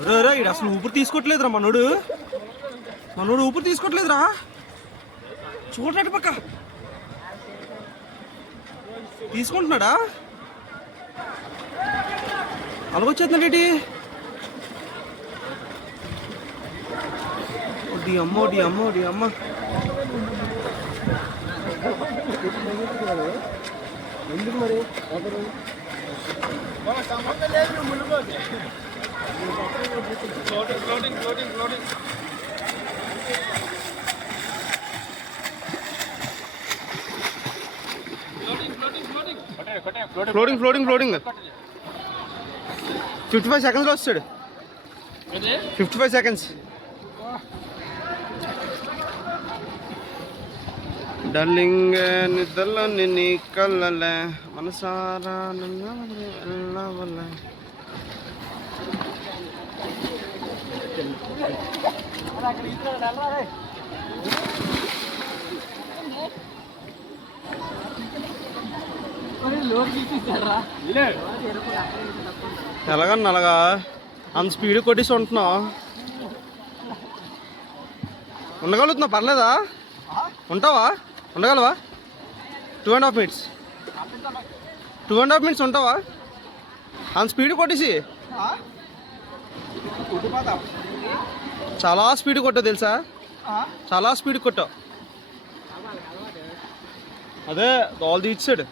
అరే ఇడు అసలు ఊపిరి తీసుకోవట్లేదురా మనోడు ఊపిరి తీసుకోవట్లేదురా. చూడట పక్క తీసుకుంటున్నాడా? అలాగొచ్చేస్తున్నాడేటి? డి అమ్మ ఎందుకు మరి ఫ్లోటింగ్ 55 సెకండ్స్లో వస్తాడు. 55 సెకండ్స్. డార్లింగ్ నిద్రలోని నీ కళ్ళలే మనసారా వెళ్ళవలే. ఎలాగన్నా అలాగా అంత స్పీడ్ కొట్టేసి ఉంటున్నావు. ఉండగలుగుతున్నావు? పర్లేదా? ఉంటావా? ఉండగలవా? 2.5 minutes 2.5 minutes ఉంటావా? అంత స్పీడ్ కొట్టేసి చాలా స్పీడ్ కొట్టావు తెలుసా? చాలా స్పీడ్ కొట్టావు. అదే ఆల్ తీర్చాడు.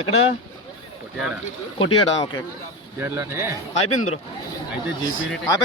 ఎక్కడ? కొట్టియాడా? ఓకే అయిపోయింది బ్రో. అయితే